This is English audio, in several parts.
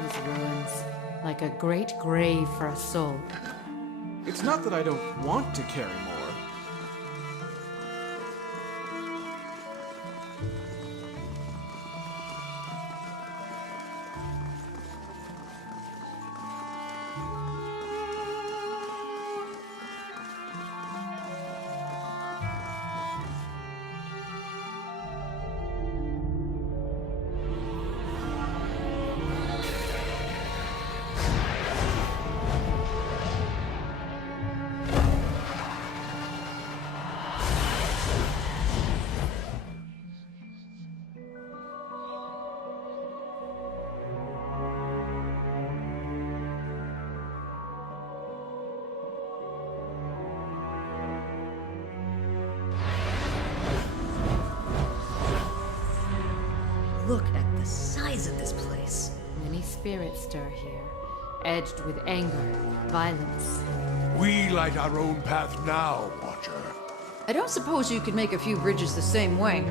These ruins, like a great grave for a soul. It's not that I don't want to carry more. Look at the size of this place. Many spirits stir here, edged with anger, violence. We light our own path now, Watcher. I don't suppose you could make a few bridges the same way,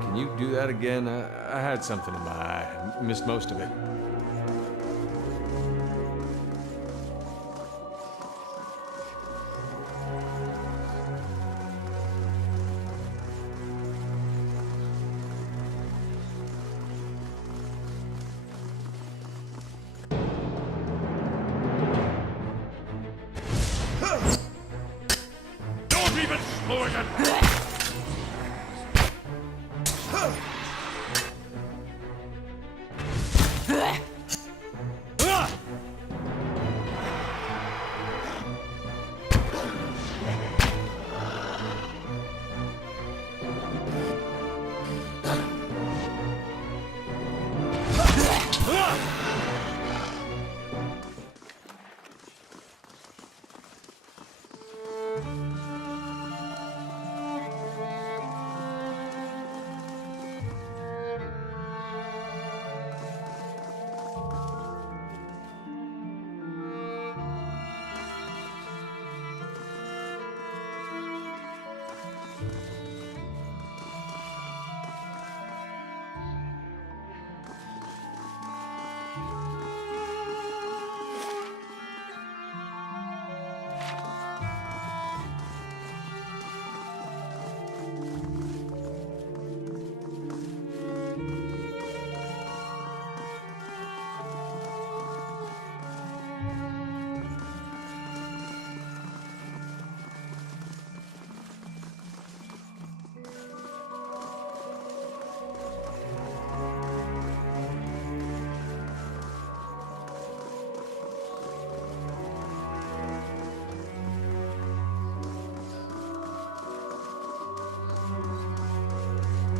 Can you do that again? I had something in my eye. I missed most of it. Don't even slow it!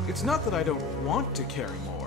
It's not that I don't want to carry more.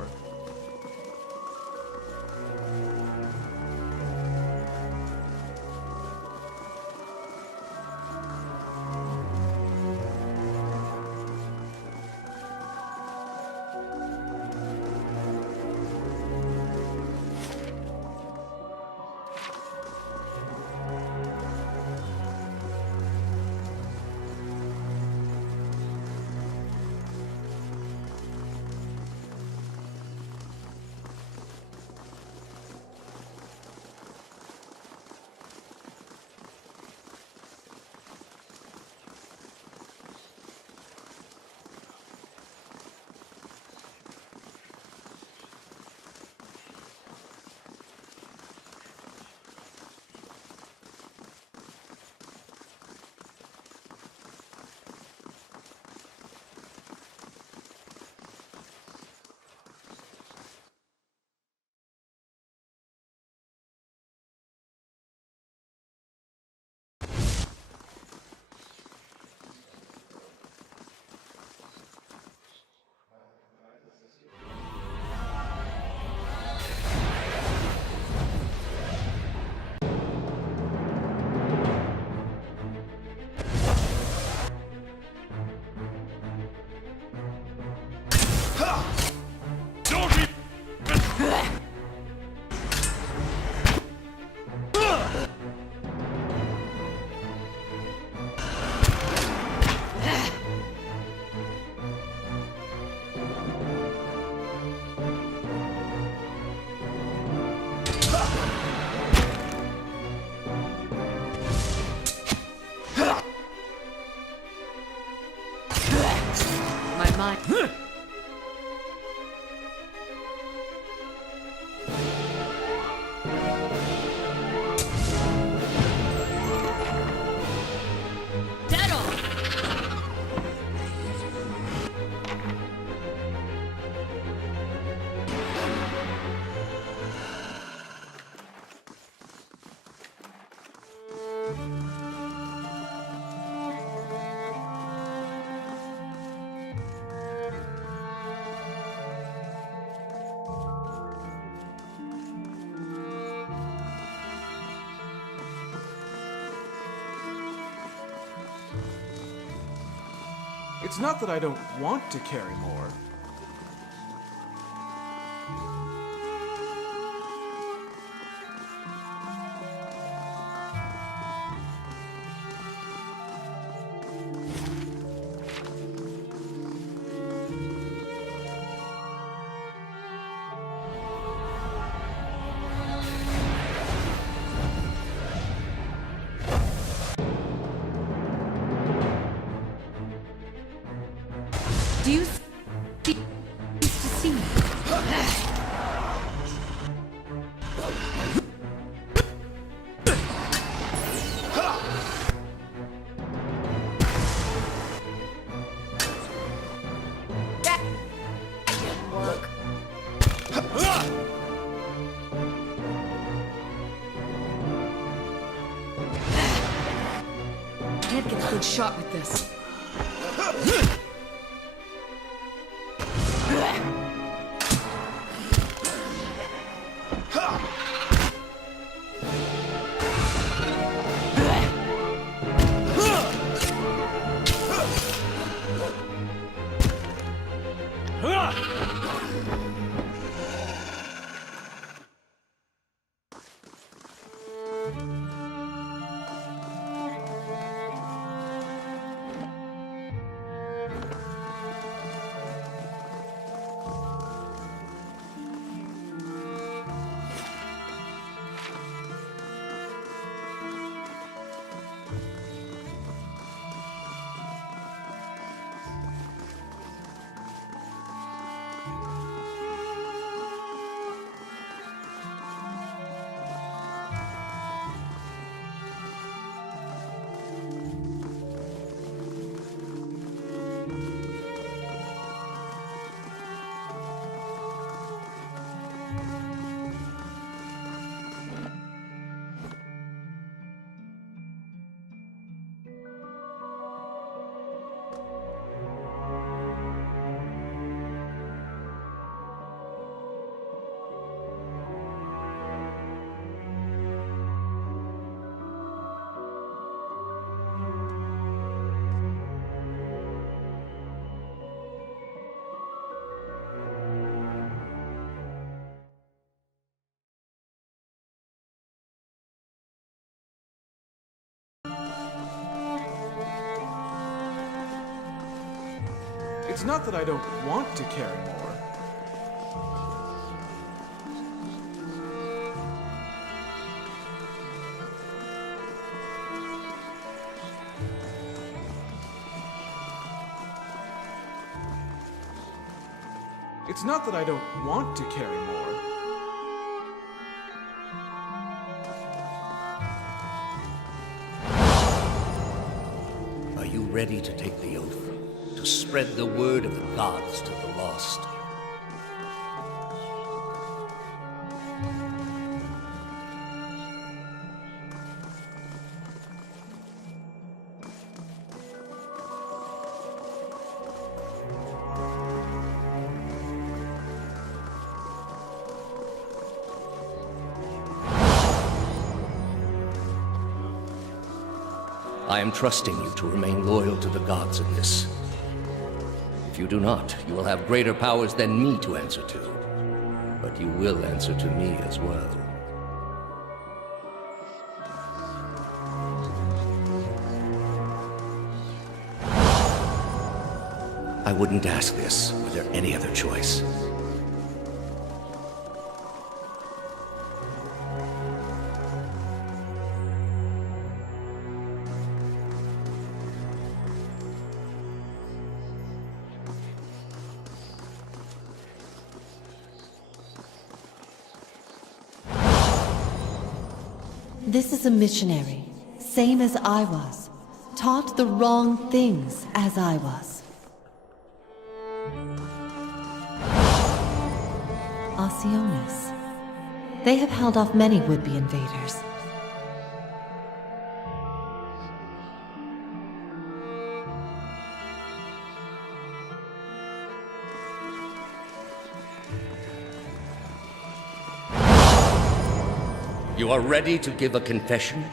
It's not that I don't want to carry more. Do you see to see? That didn't work. Can't get a good shot with this. It's not that I don't want to carry more. It's not that I don't want to carry more. Are you ready to take the oath? To spread the word of the gods to the lost? I am trusting you to remain loyal to the gods in this. If you do not, you will have greater powers than me to answer to. But you will answer to me as well. I wouldn't ask this were there any other choice. This is a missionary, same as I was, taught the wrong things as I was. Alcyones. They have held off many would-be invaders. You are ready to give a confession?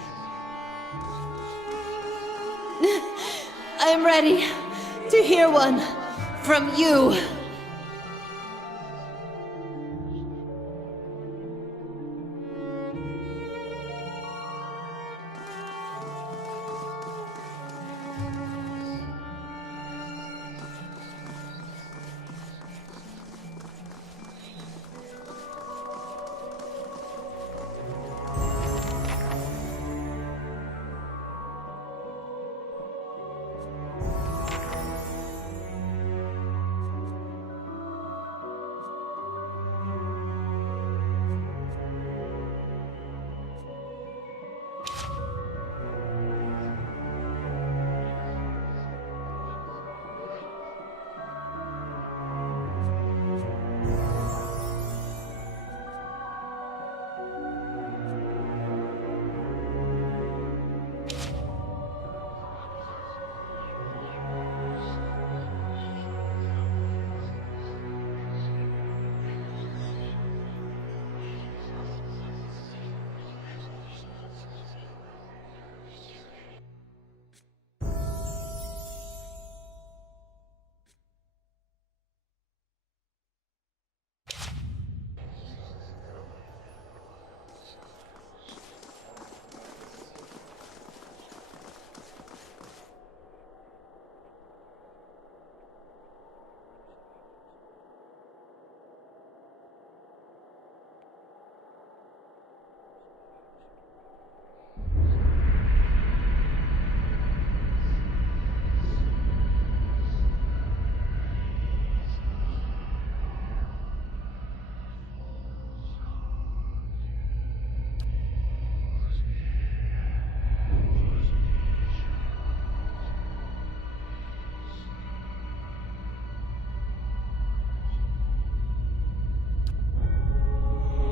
I am ready to hear one from you.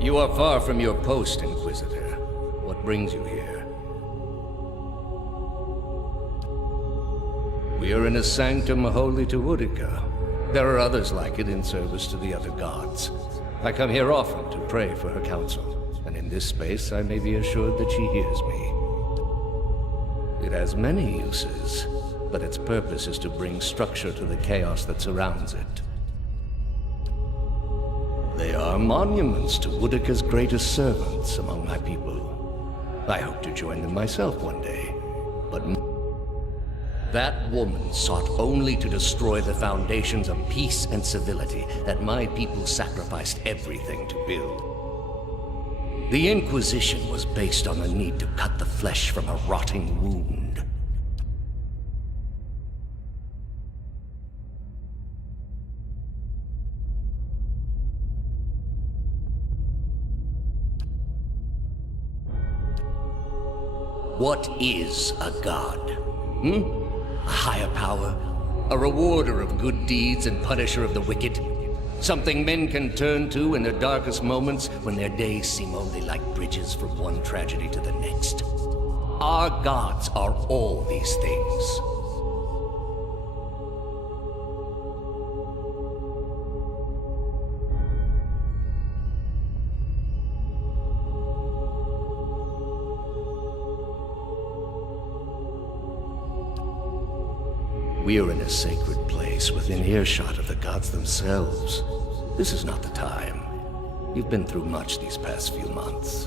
You are far from your post, Inquisitor. What brings you here? We are in a sanctum holy to Utica. There are others like it in service to the other gods. I come here often to pray for her counsel, and in this space I may be assured that she hears me. It has many uses, but its purpose is to bring structure to the chaos that surrounds it. They are monuments to Udica's greatest servants among my people. I hope to join them myself one day, but that woman sought only to destroy the foundations of peace and civility that my people sacrificed everything to build. The Inquisition was based on the need to cut the flesh from a rotting wound. What is a god? A higher power? A rewarder of good deeds and punisher of the wicked? Something men can turn to in their darkest moments when their days seem only like bridges from one tragedy to the next. Our gods are all these things. We are in a sacred place within earshot of the gods themselves. This is not the time. You've been through much these past few months.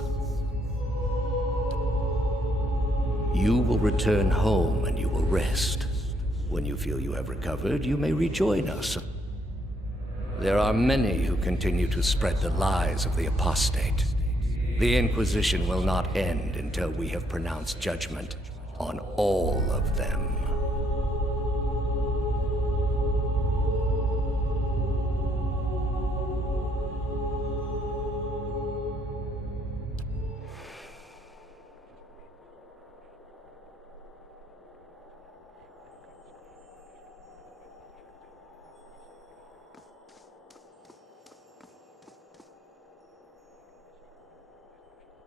You will return home and you will rest. When you feel you have recovered, you may rejoin us. There are many who continue to spread the lies of the apostate. The Inquisition will not end until we have pronounced judgment on all of them.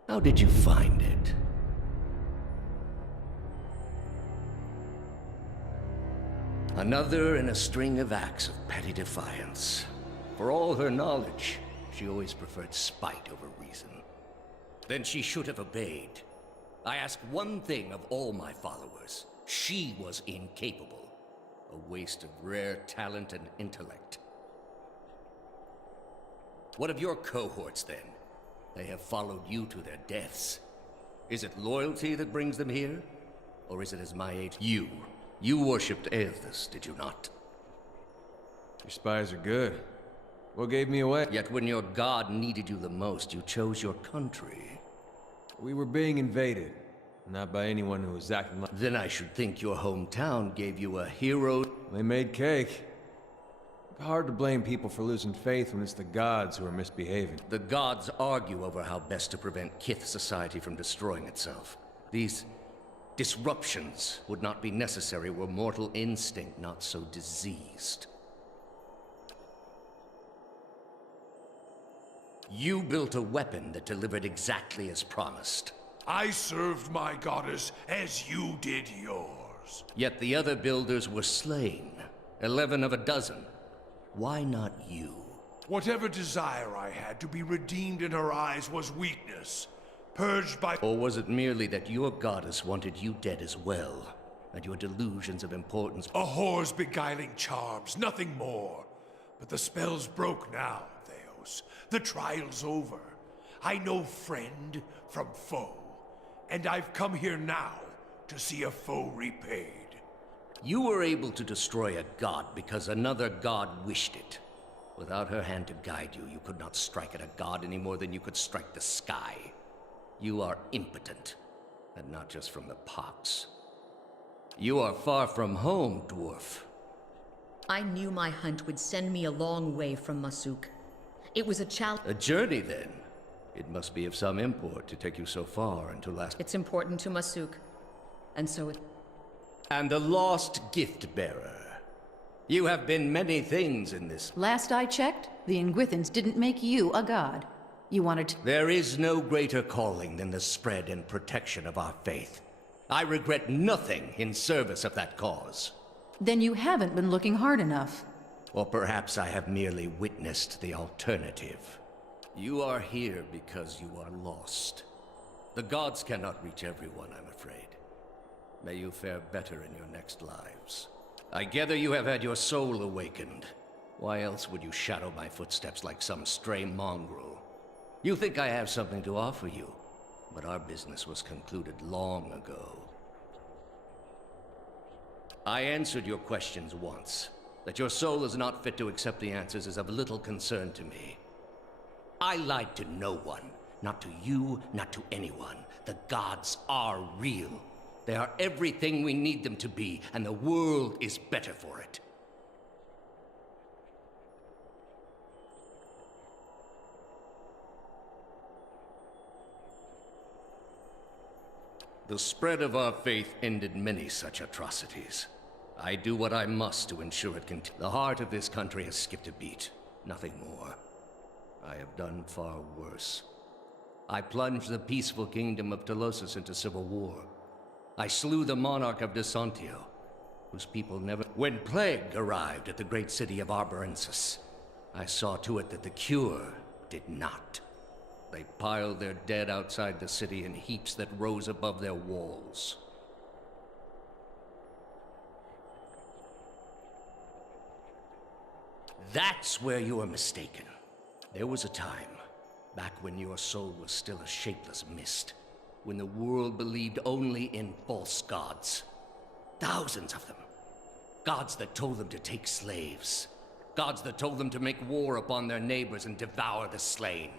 How did you find it? Another in a string of acts of petty defiance. For all her knowledge, she always preferred spite over reason. Then she should have obeyed. I ask one thing of all my followers. She was incapable. A waste of rare talent and intellect. What of your cohorts, then? They have followed you to their deaths. Is it loyalty that brings them here? Or is it as my age? You worshipped Aethys, did you not? Your spies are good. What gave me away? Yet when your god needed you the most, you chose your country. We were being invaded. Not by anyone who was acting like... Then I should think your hometown gave you a hero. They made cake. Hard to blame people for losing faith when it's the gods who are misbehaving. The gods argue over how best to prevent Kith society from destroying itself. These disruptions would not be necessary were mortal instinct not so diseased. You built a weapon that delivered exactly as promised. I served my goddess as you did yours. Yet the other builders were slain. 11 of a dozen. Why not you? Whatever desire I had to be redeemed in her eyes was weakness, purged by... Or was it merely that your goddess wanted you dead as well, and your delusions of importance... A whore's beguiling charms, nothing more. But the spell's broke now, Theos. The trial's over. I know friend from foe. And I've come here now to see a foe repaid. You were able to destroy a god because another god wished it. Without her hand to guide you, you could not strike at a god any more than you could strike the sky. You are impotent, and not just from the pox. You are far from home, dwarf. I knew my hunt would send me a long way from Masuk. It was a challenge. A journey, then? It must be of some import to take you so far and to last... It's important to Masuk. And so it... And the lost gift-bearer. You have been many things in this... Last I checked, the Ingwithans didn't make you a god. You wanted to... There is no greater calling than the spread and protection of our faith. I regret nothing in service of that cause. Then you haven't been looking hard enough. Or perhaps I have merely witnessed the alternative. You are here because you are lost. The gods cannot reach everyone, I'm afraid. May you fare better in your next lives. I gather you have had your soul awakened. Why else would you shadow my footsteps like some stray mongrel? You think I have something to offer you, but our business was concluded long ago. I answered your questions once. That your soul is not fit to accept the answers is of little concern to me. I lied to no one. Not to you, not to anyone. The gods are real. They are everything we need them to be, and the world is better for it. The spread of our faith ended many such atrocities. I do what I must to ensure it continues. The heart of this country has skipped a beat, nothing more. I have done far worse. I plunged the peaceful kingdom of Telosus into civil war. I slew the monarch of Desantio, whose people never... When plague arrived at the great city of Arborensis, I saw to it that the cure did not. They piled their dead outside the city in heaps that rose above their walls. That's where you are mistaken. There was a time, back when your soul was still a shapeless mist, when the world believed only in false gods. Thousands of them. Gods that told them to take slaves. Gods that told them to make war upon their neighbors and devour the slain.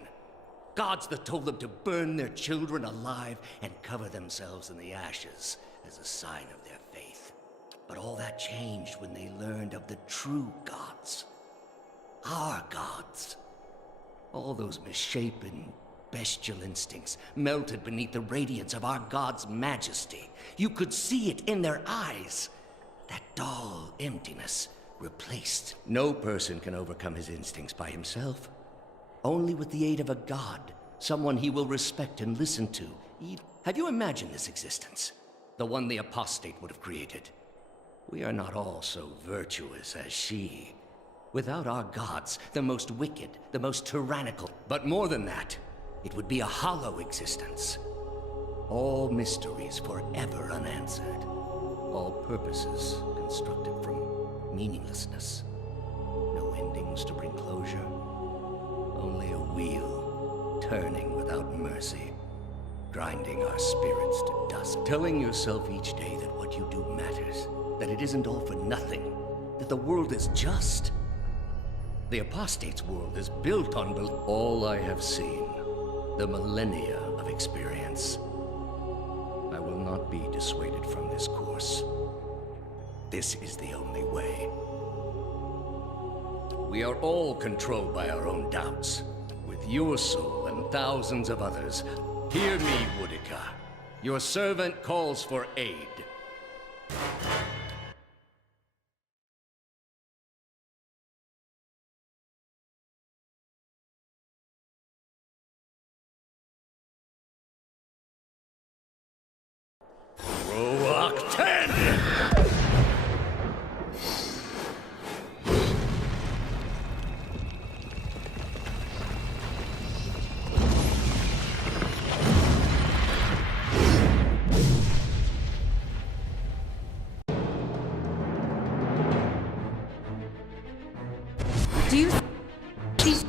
Gods that told them to burn their children alive and cover themselves in the ashes as a sign of their faith. But all that changed when they learned of the true gods. Our gods. All those misshapen, bestial instincts melted beneath the radiance of our god's majesty. You could see it in their eyes. That dull emptiness replaced. No person can overcome his instincts by himself. Only with the aid of a god, someone he will respect and listen to. Have you imagined this existence? The one the apostate would have created. We are not all so virtuous as she. Without our gods, the most wicked, the most tyrannical. But more than that, it would be a hollow existence. All mysteries forever unanswered. All purposes constructed from meaninglessness. No endings to bring closure. Only a wheel, turning without mercy, grinding our spirits to dust. Telling yourself each day that what you do matters, that it isn't all for nothing, that the world is just. The apostate's world is built on all I have seen, the millennia of experience. I will not be dissuaded from this course. This is the only way. We are all controlled by our own doubts. With your soul and thousands of others, hear me, Woodica. Your servant calls for aid. Roak 10! Do you see?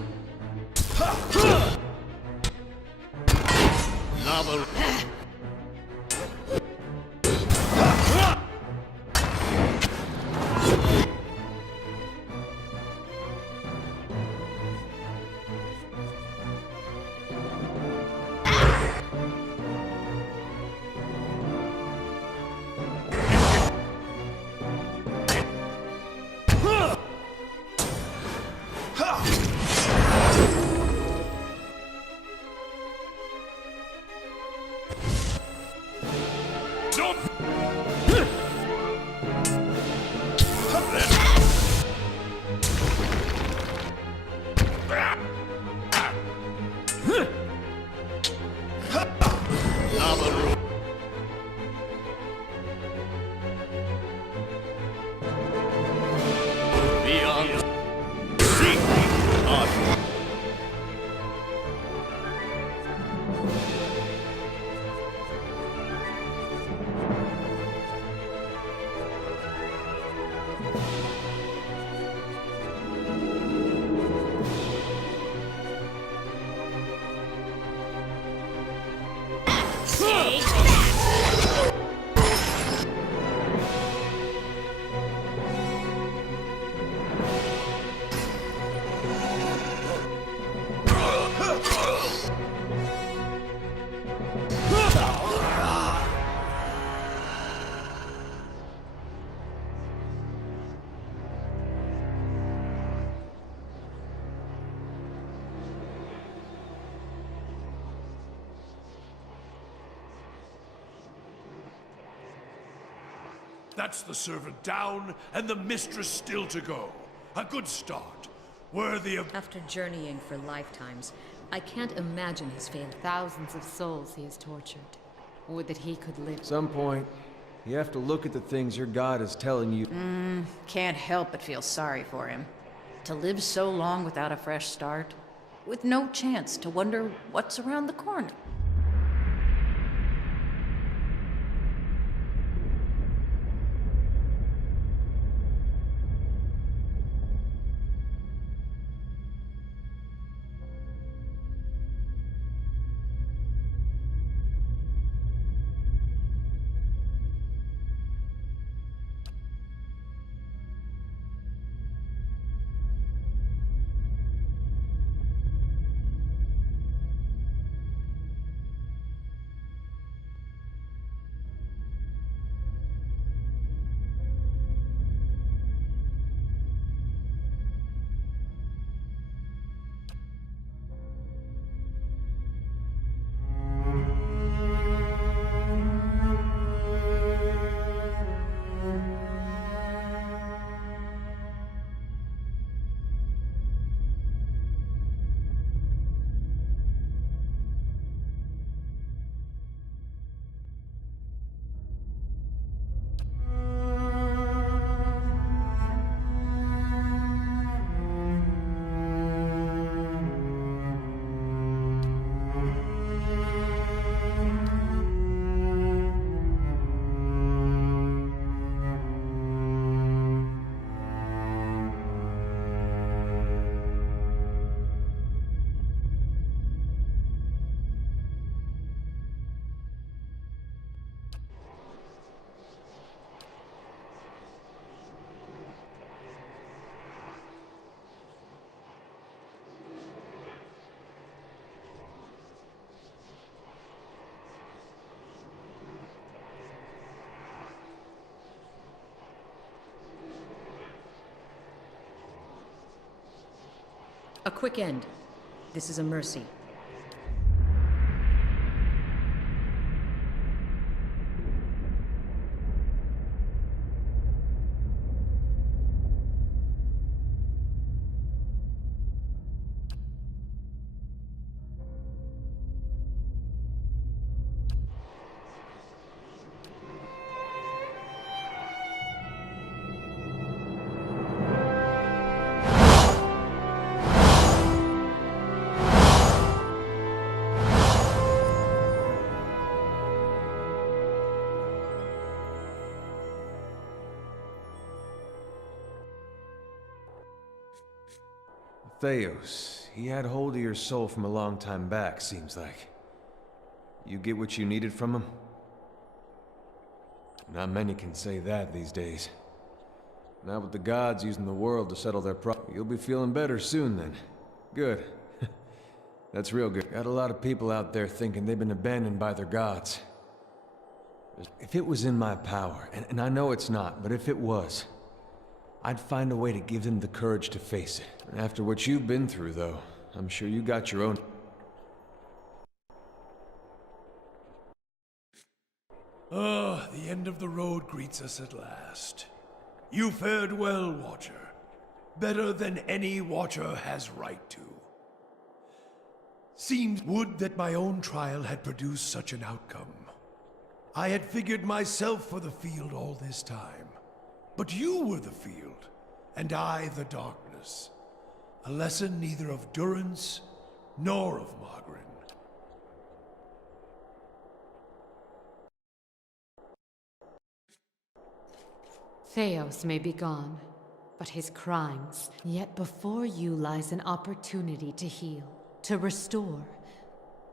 Lava. Beyond sea. Take that! That's the servant down, and the mistress still to go. A good start. Worthy of... After journeying for lifetimes, I can't imagine his failing. Thousands of souls he has tortured. Would that he could live. At some point, you have to look at the things your God is telling you. Can't help but feel sorry for him. To live so long without a fresh start, with no chance to wonder what's around the corner. A quick end. This is a mercy. Theos, he had hold of your soul from a long time back, seems like. You get what you needed from him? Not many can say that these days. Not with the gods using the world to settle their problems. You'll be feeling better soon then. Good. That's real good. Got a lot of people out there thinking they've been abandoned by their gods. If it was in my power, and I know it's not, but if it was, I'd find a way to give them the courage to face it. After what you've been through, though, I'm sure you got your own... Ah, the end of the road greets us at last. You fared well, Watcher. Better than any Watcher has right to. Seems would that my own trial had produced such an outcome. I had figured myself for the field all this time. But you were the field, and I the darkness. A lesson neither of Durance nor of Margaret. Theos may be gone, but his crimes. Yet before you lies an opportunity to heal, to restore.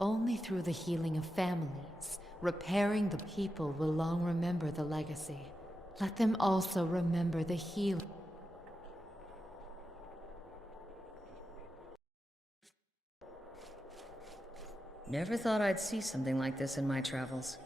Only through the healing of families, repairing the people will long remember the legacy. Let them also remember the healing. Never thought I'd see something like this in my travels.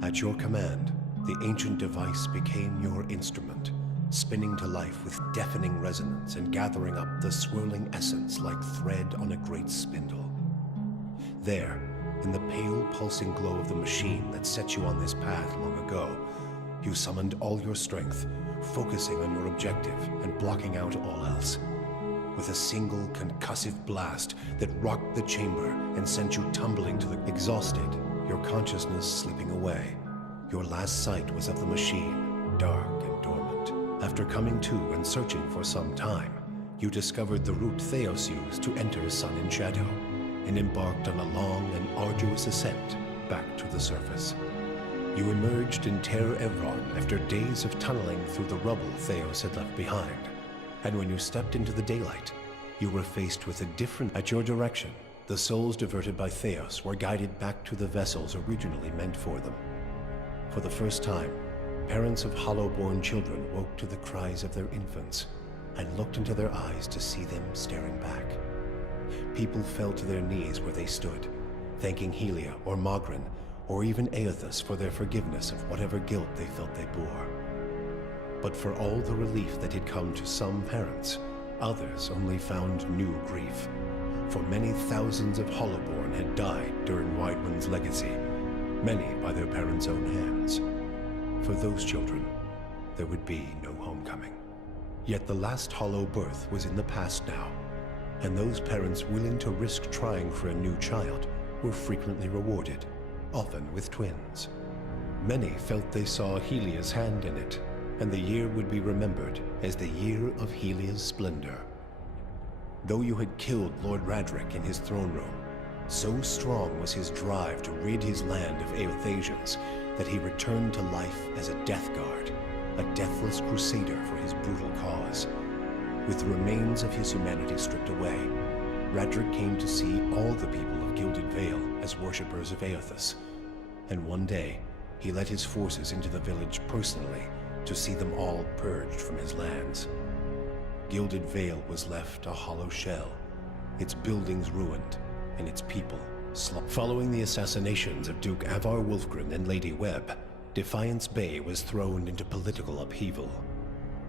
At your command, the ancient device became your instrument, spinning to life with deafening resonance and gathering up the swirling essence like thread on a great spindle. There, in the pale, pulsing glow of the machine that set you on this path long ago, you summoned all your strength, focusing on your objective and blocking out all else. With a single concussive blast that rocked the chamber and sent you tumbling to the exhausted, your consciousness slipping away. Your last sight was of the machine, dark and dormant. After coming to and searching for some time, you discovered the route Theos used to enter Sun and Shadow, and embarked on a long and arduous ascent back to the surface. You emerged in Terra Evron after days of tunneling through the rubble Theos had left behind. And when you stepped into the daylight, you were faced with a different... At your direction, the souls diverted by Theos were guided back to the vessels originally meant for them. For the first time, parents of hollow-born children woke to the cries of their infants and looked into their eyes to see them staring back. People fell to their knees where they stood, thanking Helia or Mogren or even Aethys for their forgiveness of whatever guilt they felt they bore. But for all the relief that had come to some parents, others only found new grief. For many thousands of Hollowborn had died during Widewind's legacy, many by their parents' own hands. For those children, there would be no homecoming. Yet the last Hollow birth was in the past now, and those parents willing to risk trying for a new child were frequently rewarded, often with twins. Many felt they saw Helia's hand in it, and the year would be remembered as the Year of Helia's Splendor. Though you had killed Lord Radric in his throne room, so strong was his drive to rid his land of Eothasians that he returned to life as a death guard, a deathless crusader for his brutal cause. With the remains of his humanity stripped away, Radric came to see all the people of Gilded Vale as worshippers of Eothas, and one day he led his forces into the village personally to see them all purged from his lands. Gilded Vale was left a hollow shell, its buildings ruined, and its people slaughtered. Following the assassinations of Duke Avar Wolfgren and Lady Webb, Defiance Bay was thrown into political upheaval.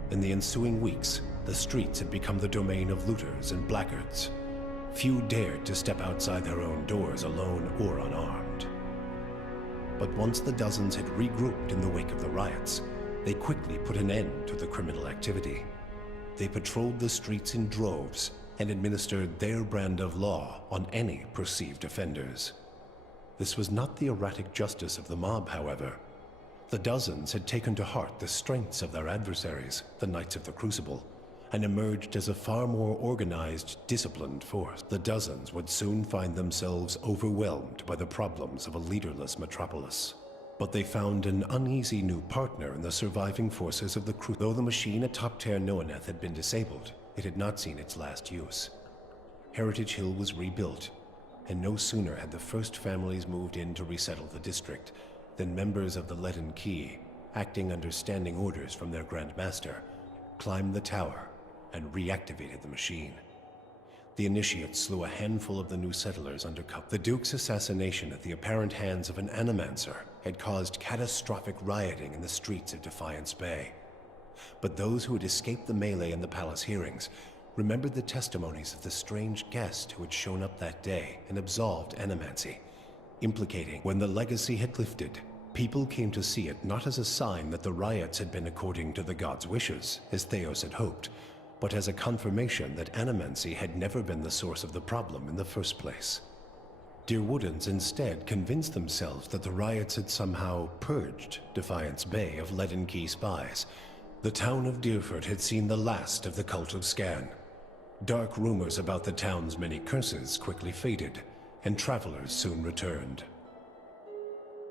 In the ensuing weeks, the streets had become the domain of looters and blackguards. Few dared to step outside their own doors alone or unarmed. But once the dozens had regrouped in the wake of the riots, they quickly put an end to the criminal activity. They patrolled the streets in droves and administered their brand of law on any perceived offenders. This was not the erratic justice of the mob, however. The dozens had taken to heart the strengths of their adversaries, the Knights of the Crucible, and emerged as a far more organized, disciplined force. The dozens would soon find themselves overwhelmed by the problems of a leaderless metropolis. But they found an uneasy new partner in the surviving forces of the Crucible. Though the machine atop Ter Noaneth had been disabled, it had not seen its last use. Heritage Hill was rebuilt, and no sooner had the first families moved in to resettle the district than members of the Leaden Key, acting under standing orders from their Grand Master, climbed the tower and reactivated the machine. The initiates slew a handful of the new settlers under cover. The Duke's assassination at the apparent hands of an animancer had caused catastrophic rioting in the streets of Defiance Bay. But those who had escaped the melee in the palace hearings remembered the testimonies of the strange guest who had shown up that day and absolved animancy, implicating when the legacy had lifted. People came to see it not as a sign that the riots had been according to the god's wishes, as Theos had hoped, but as a confirmation that animancy had never been the source of the problem in the first place. Deerwoodans instead convinced themselves that the riots had somehow purged Defiance Bay of Leaden Key spies. The town of Deerford had seen the last of the cult of Scan. Dark rumors about the town's many curses quickly faded, and travelers soon returned.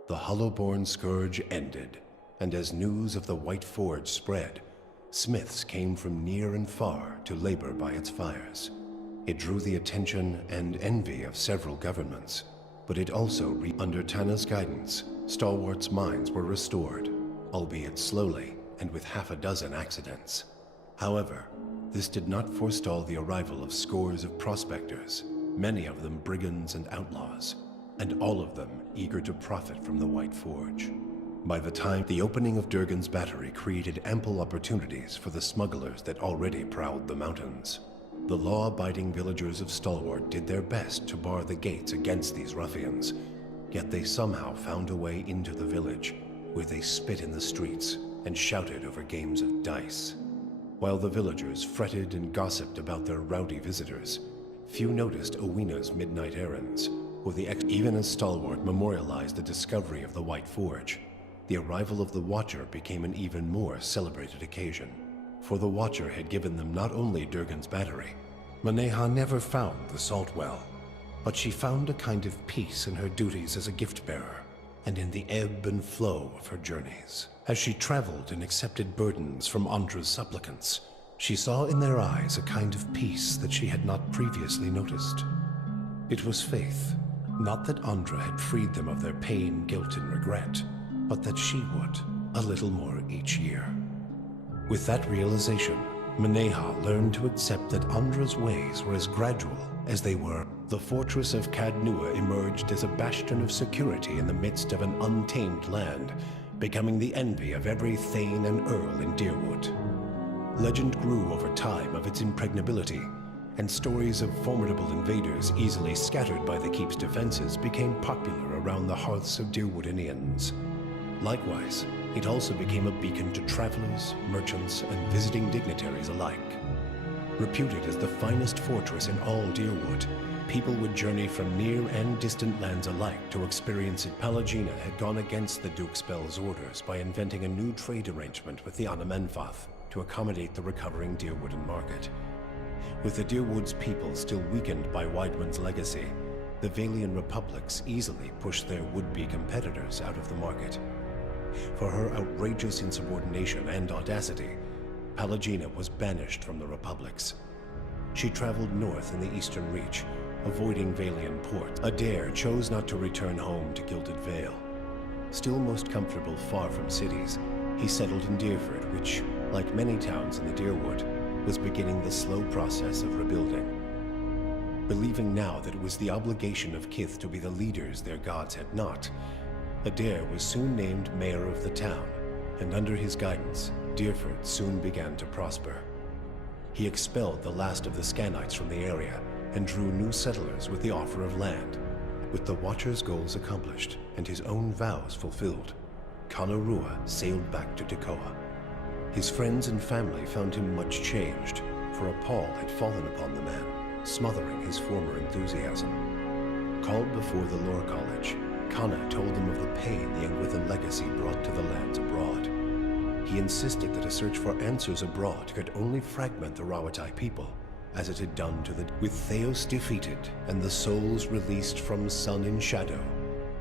The Hollowborn Scourge ended, and as news of the White Forge spread, smiths came from near and far to labor by its fires. It drew the attention and envy of several governments, but it also under Tana's guidance, Stalwart's mines were restored, albeit slowly and with half a dozen accidents. However, this did not forestall the arrival of scores of prospectors, many of them brigands and outlaws, and all of them eager to profit from the White Forge. By the time the opening of Durgan's battery created ample opportunities for the smugglers that already prowled the mountains. The law-abiding villagers of Stalwart did their best to bar the gates against these ruffians, yet they somehow found a way into the village, where they spit in the streets and shouted over games of dice. While the villagers fretted and gossiped about their rowdy visitors, few noticed Owina's midnight errands, or even as Stalwart memorialized the discovery of the White Forge. The arrival of the Watcher became an even more celebrated occasion, for the Watcher had given them not only Durgan's battery. Maneha never found the salt well, but she found a kind of peace in her duties as a gift-bearer, and in the ebb and flow of her journeys. As she traveled and accepted burdens from Andra's supplicants, she saw in their eyes a kind of peace that she had not previously noticed. It was faith, not that Andra had freed them of their pain, guilt, and regret, but that she would, a little more each year. With that realization, Maneha learned to accept that Andra's ways were as gradual as they were. The fortress of Cadnua emerged as a bastion of security in the midst of an untamed land, becoming the envy of every thane and earl in Deerwood. Legend grew over time of its impregnability, and stories of formidable invaders easily scattered by the keep's defenses became popular around the hearths of Deerwoodinians. Likewise, it also became a beacon to travelers, merchants, and visiting dignitaries alike. Reputed as the finest fortress in all Deerwood, People would journey from near and distant lands alike to experience it. Pallegina had gone against the Duke Spell's orders by inventing a new trade arrangement with the Anamenfath to accommodate the recovering Deerwooden market. With the Deerwood's people still weakened by Weidman's legacy, the Valian republics easily pushed their would-be competitors out of the market. For her outrageous insubordination and audacity, Pallegina was banished from the republics. She traveled north in the Eastern Reach, avoiding Valian ports. Adair chose not to return home to Gilded Vale. Still most comfortable far from cities, he settled in Deerford, which, like many towns in the Deerwood, was beginning the slow process of rebuilding. Believing now that it was the obligation of Kith to be the leaders their gods had not, Adair was soon named mayor of the town, and under his guidance, Deerford soon began to prosper. He expelled the last of the Scanites from the area and drew new settlers with the offer of land. With the Watcher's goals accomplished and his own vows fulfilled, Kanarua sailed back to Tekoa. His friends and family found him much changed, for a pall had fallen upon the man, smothering his former enthusiasm. Called before the Lore College, Kana told them of the pain the Engwithan legacy brought to the lands abroad. He insisted that a search for answers abroad could only fragment the Rawatai people, as it had done to the... With Theos defeated and the souls released from Sun in Shadow,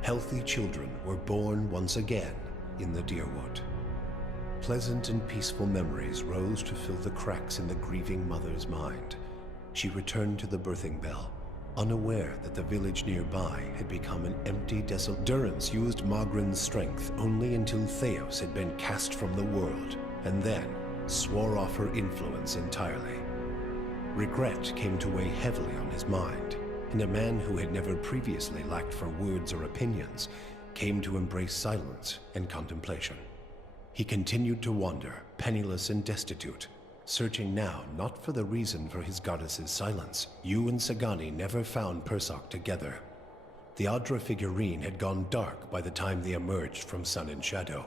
healthy children were born once again in the Deerwood. Pleasant and peaceful memories rose to fill the cracks in the grieving mother's mind. She returned to the birthing bell, unaware that the village nearby had become an empty, desolate... Durrance used Magrin's strength only until Theos had been cast from the world, and then swore off her influence entirely. Regret came to weigh heavily on his mind, and a man who had never previously lacked for words or opinions came to embrace silence and contemplation. He continued to wander, penniless and destitute, searching now not for the reason for his goddess's silence. You and Sagani never found Persoc together. The Adra figurine had gone dark by the time they emerged from Sun and Shadow,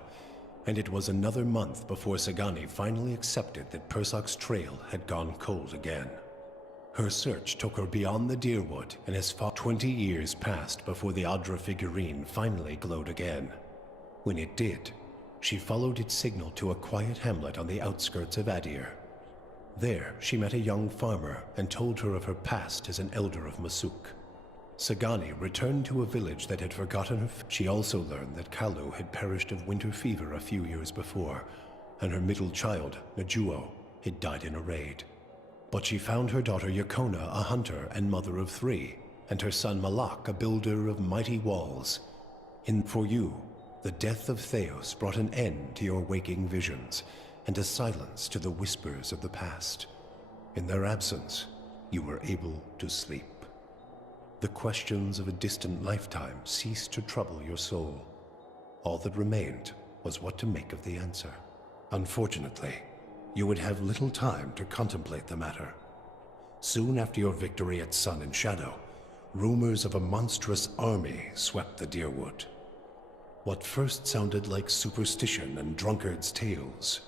and it was another month before Sagani finally accepted that Persoc's trail had gone cold again. Her search took her beyond the Deerwood, and as far 20 years passed before the Adra figurine finally glowed again. When it did, she followed its signal to a quiet hamlet on the outskirts of Adir. There, she met a young farmer and told her of her past as an elder of Masuk. Sagani returned to a village that had forgotten her. She also learned that Kalu had perished of winter fever a few years before, and her middle child, Najuo, had died in a raid. But she found her daughter Yakona a hunter and mother of 3, and her son Malak a builder of mighty walls. For you, the death of Theos brought an end to your waking visions, and a silence to the whispers of the past. In their absence, you were able to sleep. The questions of a distant lifetime ceased to trouble your soul. All that remained was what to make of the answer. Unfortunately, you would have little time to contemplate the matter. Soon after your victory at Sun and Shadow, rumors of a monstrous army swept the Deerwood. What first sounded like superstition and drunkards' tales